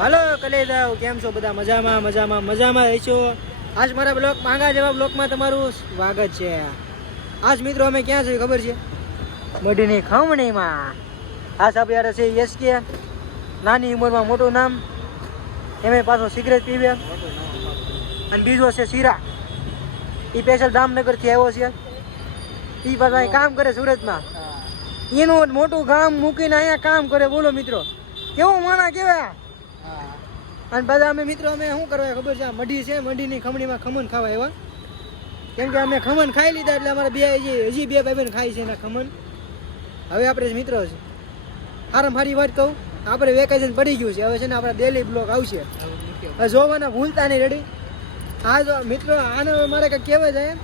હાલો કલેજાઓ, કેમ છો બધા? મજામાં મજામાં મજામાં રહીશો. આજ મારા બ્લોગ માંગા જેવા બ્લોગમાં તમારું સ્વાગત છે. આજ મિત્રો અમે ક્યાં છે ખબર છે? મઢીની ખમણીમાં. આ સાહેબ છે યશકે, નાની ઉંમરમાં મોટું નામ, એમે પાછો સિગરેટ પીવે, અને બીજો છે શીરા. એ સ્પેશિયલ જામનગરથી આવ્યો છે. એ પાછા અહીં કામ કરે સુરતમાં. એનું મોટું ગામ મૂકીને અહીંયા કામ કરે. બોલો મિત્રો, કેવું માણા કેવા. અને બધા અમે મિત્રો અમે શું કરવા ખબર છે? મઢી છે, મઢીની ખમણીમાં ખમણ ખાવા એવા. કેમ કે અમે ખમણ ખાઈ લીધા એટલે અમારે હજી બે ભાઈ ખાઈ છે એના ખમણ. હવે આપણે મિત્રો છે હારામ હારી વાત કહું, આપણે વેકેશન પડી ગયું છે. હવે છે ને આપણે ડેલી બ્લોગ આવશે. હવે જોવાના ભૂલતા નહીં. રેડી? હા જો મિત્રો, આને મારે કંઈક કહેવાય જાય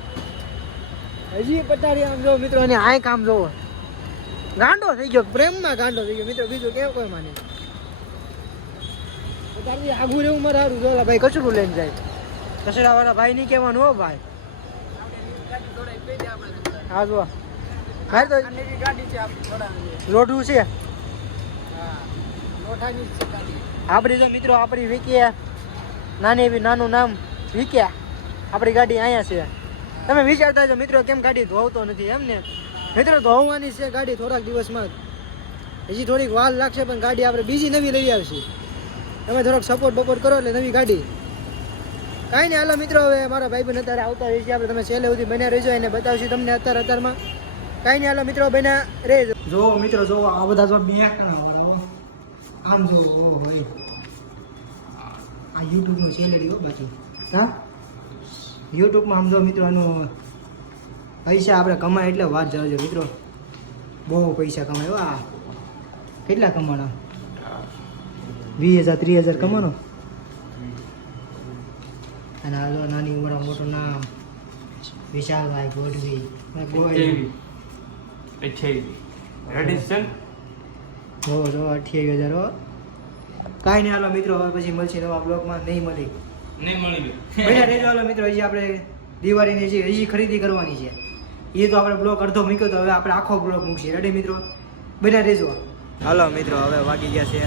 હજી પટાડી આમ જો મિત્રો, અને આ કામ જોવો, ગાંડો થઈ ગયો, પ્રેમમાં ગાંડો થઈ ગયો મિત્રો. બીજું કેવું કોઈ માને આગું રહેવું મારે સારું. જો ભાઈ કચરું લઈને જાય, કચરા વાળા ભાઈ નહીં કહેવાનું હો ભાઈ. હા જો ભાઈ તો લોઢું છે આપણી. જો મિત્રો આપણી વીક્યા નાની એવી નાનું નામ વીક્યા. આપણી ગાડી અહીંયા છે. તમે વિચારતા છો મિત્રો કેમ ગાડી ધોવતો નથી? એમ ને મિત્રો, ધોવાની છે ગાડી થોડાક દિવસમાં. હજી થોડીક વાર લાગશે, પણ ગાડી આપણે બીજી નવી લઈ આવશે. તમે થોડોક સપોર્ટ બપોર્ટ કરો એટલે નવી ગાડી. કાંઈ નહીં, હાલો મિત્રો હવે મારા ભાઈ બહેન અત્યારે આવતા રહી છે. આપણે તમે છેલ્લે સુધી બન્યા રહેજો, એને બતાવશું તમને અત્યારમાં. કાંઈ નહીં, હાલો મિત્રો બન્યા રહેજો. જો મિત્રો જો આ બધા જો બે આમ જો હોય આ યુટ્યુબનું સેલેરી હો બાકી. હા, યુટ્યુબમાં આમ જો મિત્રો આનો પૈસા આપણે કમાય એટલે વાત જજો મિત્રો. બહુ પૈસા કમાય. આ કેટલા કમાણા? 20,000 30,000 કમાનો. અને આ નાની ઉંમરમાં મોટું નામ વિશાલભાઈ ગોડવી. જો 28,000 હો. કાંઈ નહીં, હાલો મિત્રો હવે પછી મળશે નવા બ્લોગમાં. નહીં મળી ભાઈ રેજો. હાલો મિત્રો, હજી આપણે દિવાળીની હજી ખરીદી કરવાની છે. એ તો આપણે બ્લોગ અડધો મૂક્યો તો હવે આપણે આખો બ્લોગ મૂકશે. રેડી મિત્રો? બધા રેજો. હાલો મિત્રો હવે વાગી ગયા છે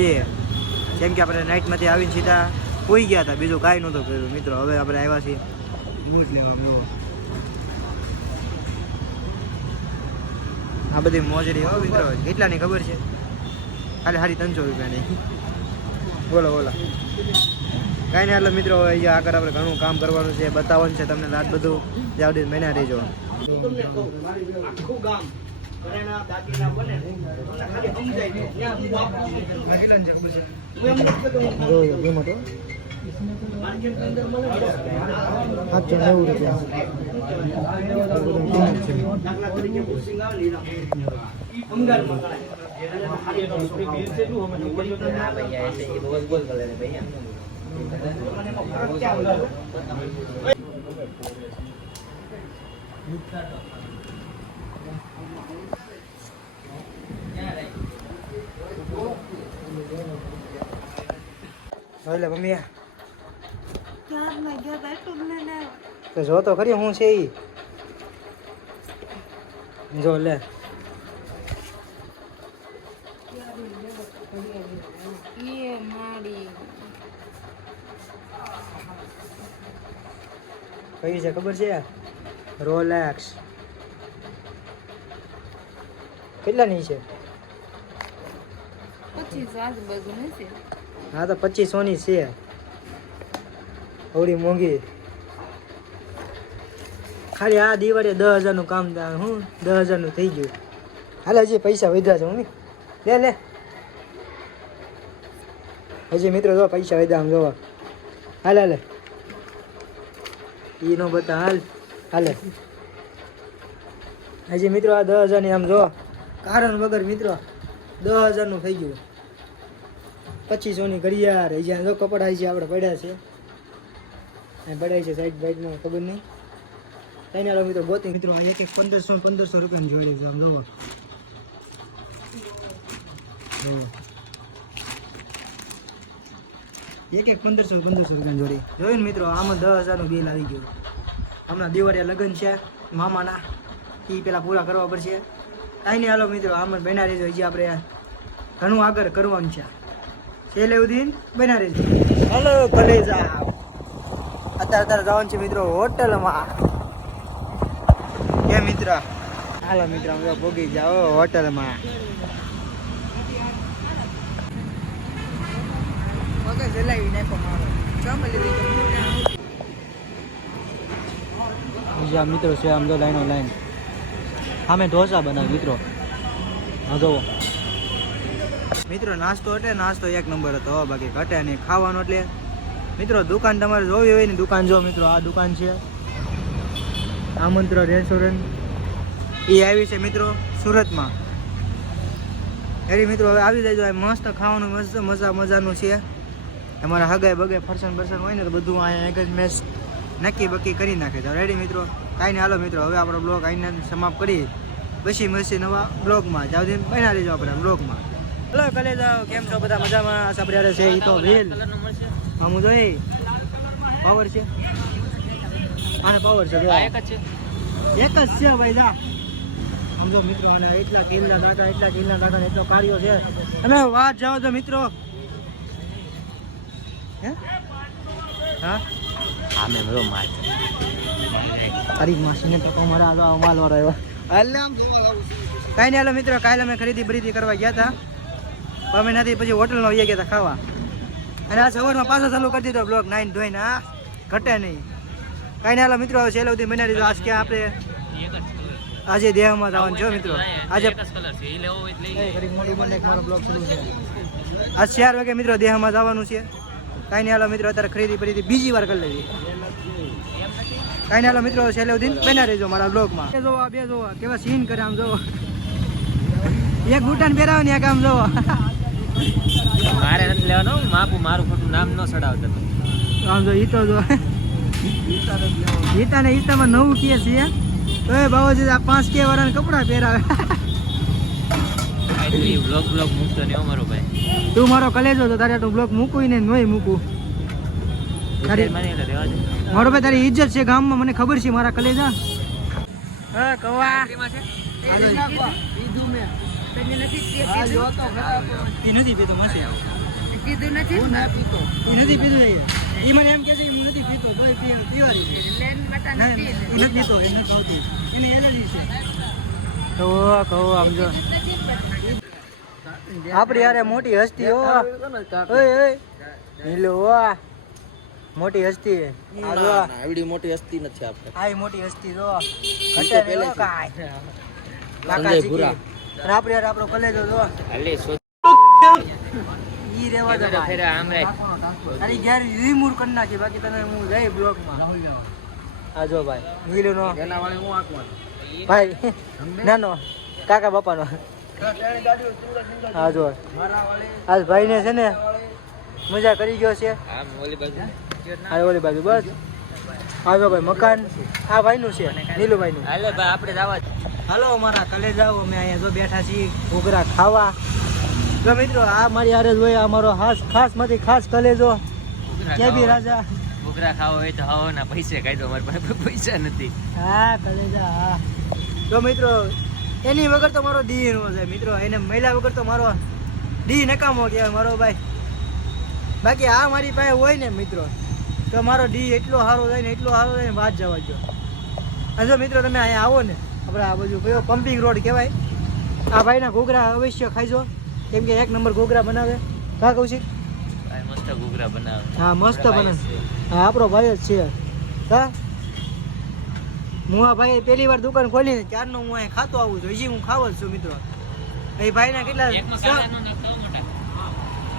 2. કેમ કે આપણે નાઇટમાંથી આવીને સીધા હોઈ ગયા હતા, બીજું કાંઈ નહોતું કર્યું મિત્રો. હવે આપણે આવ્યા છીએ બૂટ લેવા. એવો આ બધી મોજડી હો મિત્રો. કેટલાની ખબર છે? ખાલી 350 રૂપિયાની. બોલો બોલો. કાંઈ નહીં, હાલો મિત્રો હવે અહીંયા આગળ આપણે ઘણું કામ કરવાનું છે, બતાવવાનું છે તમને. રાત બધું જાવડી મહિના રહેજો. આખું ગામ એટલે મમ્મી તો જો તો ખરી હું છે ઈ. જો લે કઈ છે ખબર છે? રોલેક્સ. કેટલાની છે? 25 આજુબાજુ નથી. હા તો 2500 ની છે. થોડી મોંઘી. ખાલી આ દિવાળીએ 10,000 નું કામ. હું 10,000 નું થઈ ગયું. હાલ હજી પૈસા વધ્યા છે મમ્મી. લે લે હજી મિત્રો જો પૈસા વધ્યા. આમ જોવા હાલ હાલે ઈ નો બતા. હાલ હાલે હજી મિત્રો આ 10,000 ની આમ જો કારણ વગર મિત્રો 10,000 નું થઈ ગયું. 2500 ની ઘડિયાળ. હજી જો કપડા છે આપણે પડ્યા છે, પડાય છે સાઈડ બાઈડમાં, ખબર નહીં. કઈ ના મિત્રો ગોતી મિત્રો આ એક 1500 રૂપિયાની જોઈ છે. આમ જોવો એક 1500 રૂપિયાની જોડી જોયું ને મિત્રો. આમાં 10,000 નું બિલ આવી ગયું. હમણાં દિવાળી લગ્ન છે મામાના, એ પેલા પૂરા કરવા પડશે. કાંઈ નહીં, હાલો મિત્રો આમ જ બના રહેજો. હજી આપણે ઘણું આગળ કરવાનું છે. સેલેઉદ્દીન બના રહેજો. હલો કલેજા, અત્યારે જવાનું છે મિત્રો હોટલમાં. કે મિત્ર હાલો મિત્ર અમે ભોગી જાઓ હોટલમાં. મગજ હલાવી નાખો મારો. બીજા મિત્રો છે આમ તો લાઈનો લાઈન સામે ઢોસા બનાવે મિત્રો. હા જોવો મિત્રો, નાસ્તો એટલે નાસ્તો એક નંબર હતો, બાકી ઘટે નહીં. ખાવાનું એટલે મિત્રો દુકાન તમારે જોવી હોય ને દુકાન જો મિત્રો. આ દુકાન છે આમંત્રણ રેસ્ટોરન્ટ. એ આવી છે મિત્રો સુરતમાં. એરી મિત્રો હવે આવી જાય. મસ્ત ખાવાનું મજાનું છે. તમારા હગાઈ બગાઈ ફરસન બરસન હોય ને તો બધું અહીંયા એક જ મેચ નક્કી બક્કી કરી નાખે. તો રેડી મિત્રો, કાંઈ નહીં. હાલો મિત્રો હવે આપણો બ્લોગ અહીંયા સમાપ્ત કરી પછી મળશે નવા બ્લોગમાં. જાવ દિન બના લેજો આપણે બ્લોગમાં. હલો કલેજા, કેમ છો બધા? મજામાં? સાંભળ્યા છે એ તો વેલ હું જોઈ પાવર છે. આને પાવર છે એક જ છે ભાઈ. જા સમજો મિત્રો, અને એટલા કિલ્લા નાખા એટલો કાર્યો છે. અને વાત જાઓ તો મિત્રો, હે હા હા મેં બરો માર તારી માસીને તો મારા આ માલ વાળો આવ્યો. કાંઈ નહીં. હાલો મિત્રો, કાલે અમે ખરીદી કરવા ગયા હતા પણ અમે નથી. પછી હોટલમાં વહી ગયા હતા ખાવા. અને આ સવારમાં પાછો ચાલુ કરી દીધો બ્લોગ. નાઈન ધોઈને આ ઘટે નહીં. કાંઈ નહીં. હાલો મિત્રો, સેલેઉદ્દીન બનાવી દીધો. આજ ક્યાં આપણે આજે દેહમાં જવાનું છે મિત્રો. આજે મારો બ્લોગ શરૂ છે. આજ 4 વાગે મિત્રો દેહમાં જવાનું છે. કાંઈ નહીં. હાલો મિત્રો, અત્યારે ખરીદી બીજી વાર કરી લેવી. કાંઈ નહીં. હાલો મિત્રો, સેલેઉદ્દીન બના રહેજો મારા બ્લોગમાં. બે જોવા કેવા સીન કરે. આમ જોવો, એક બુટાન પહેરાવે ને એક આમ જોવો. મારે નથી લેવાનો માપું, મારું ખોટું નામ ન ચડાવતો. આમ જો ઈતો જો ઈતામાં નવું કે છે. તો એ બાબુજી આ 5K વાળાને કપડા પહેરાવે. એટલી બ્લોગ મૂકતો ને મારો ભાઈ. તું મારો કલેજો તો તારે તું બ્લોગ મૂકું ને નોય મૂકું. મારો ભાઈ તારી ઇજ્જત છે ગામમાં, મને ખબર છે મારા કલેજા. હા કવા નથી પીતો માસી આવો કીધું નથી એ નથી પીધું. એ મને એમ કે છે હું નથી પીતો તો પીવાની એ નથી પીતો. એ નથી ખાવતી, એની એલર્જી છે. કહો આમ જો આપડી યાર મોટી હસ્તી હો. હેલો મોટી હસ્તી. એવડી મોટી હસ્તી નથી આપણે. આ મોટી હસ્તી જો ઘટે પેલે કાય કાકા ભૂરા. આપણે યાર આપણો કલેજો જો ઈ રેવા દે ભાઈ. તારી ઘેર રિમૂવ કરી નાખી. બાકી તને હું જઈ બ્લોગમાં. આ જો ભાઈ નીલો નો એના વાળે હું આંકવાનો ભાઈ નાનો કાકા બાપાનો. હા જો આજ ભાઈ ને છે ને મજા કરી ગયો છે. ઓલી બાજુ બસ. આ જો ભાઈ મકાન આ ભાઈ નું છે, નીલુભાઈ નું. હાલે ભાઈ આપણે જવા. હાલો અમારા કલેજાઓ, અમે અહીંયા જો બેઠા છીએ ઘૂઘરા ખાવા. જો મિત્રો આ મારી હારે જ હોય. આ મારો ખાસ માંથી ખાસ કલેજો કે બી રાજા. ઘૂઘરા ખાવા હોય તો ખાવો ના, પૈસા કાઢો. અમારી પાસે પૈસા નથી. હા કલેજા હા. જો મિત્રો એની વગર તો મારો ડી નો છે મિત્રો. એને મહિલા વગર તો મારો ડી નકામો કહેવાય મારો ભાઈ. બાકી આ મારી પાસે હોય ને મિત્રો તો મારો ડી એટલો સારો થાય ને વાત જવા દો. અને જો મિત્રો તમે અહીંયા આવો ને આપણે આ બાજુ કયો પમ્પિંગ રોડ કહેવાય. આ ભાઈના ઘૂઘરા અવશ્ય ખાઈજો, કેમ કે એક નંબર ઘૂઘરા બનાવે. કા કૌશિક? મસ્ત ઘૂઘરા બનાવે. હા મસ્ત બનાવે. હા આપણો ભાઈ જ છે. હા હું આ ભાઈ પહેલી વાર દુકાન ખોલીને ત્યારનો હું અહીં ખાતો આવું છું. હજી હું ખાવ જ છું મિત્રો. એ ભાઈના કેટલા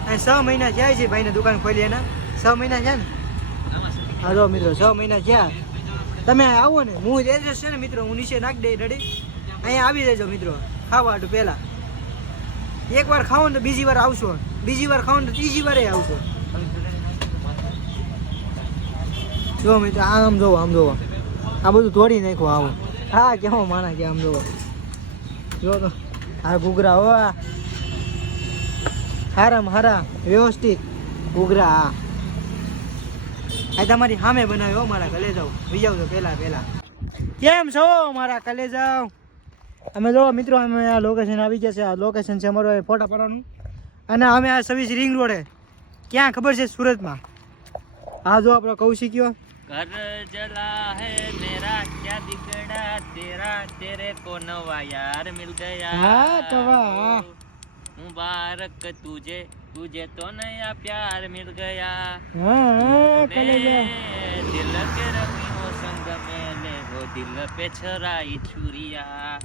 6 મહિના થયા છે ભાઈને દુકાન ખોલી. એના 6 મહિના છે ને. હા જો મિત્રો 6 મહિના થયા. તમે આવો ને, હું એડ્રેસ છે ને મિત્રો હું નીચે નાખી દઈ રેડી. અહીંયા આવી જજો મિત્રો ખાવા હાટું. પહેલાં એકવાર ખાવો ને તો બીજી વાર આવશો, બીજી વાર ખાવો ને તો ત્રીજી વારે આવશો. જો મિત્રો આમ જોવો આ બધું તોડી નાખો. આવો હા કેવો માણા કે આમ જોવો. જો તો આ ઘૂઘરા હો હારામાં હારા વ્યવસ્થિત ઘૂઘરા. આ તમારી સામે બનાવ્યો મારા કલેજાઓ. વિજાવજો પહેલા. કેમ છો મારા કલેજાઓ? અમે જો મિત્રો અમે આ લોકેશન આવી ગયા છે. આ લોકેશન છે અમારો ફોટા પાડવાનું. અને અમે આ સર્વિસ રિંગ રોડે ક્યાં ખબર છે? સુરતમાં. આ જો આપણો કૌશિકયો. ઘર જલા હે મેરા ક્યા બિગડા તેરા તેરે કો નવા યાર મિલ ગયા. હા કવા. મુબારક તુજે તુજે તો નયા પ્યાર મિલ ગયા. હા કલેજા. દિલ કે રંગીનો સંગ મેને વો દિલ પે છરાઈ છુરિયા.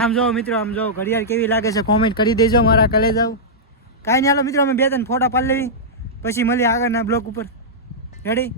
આમ જો મિત્રો, આમ જો ઘડિયાળ કેવી લાગે છે કોમેન્ટ કરી દેજો મારા કલેજાઓ. કાંઈ નહીં, હાલો મિત્રો અમે 2-3 ફોટા પાડી લેવી, પછી મળીએ આગળના બ્લોક ઉપર. રેડી?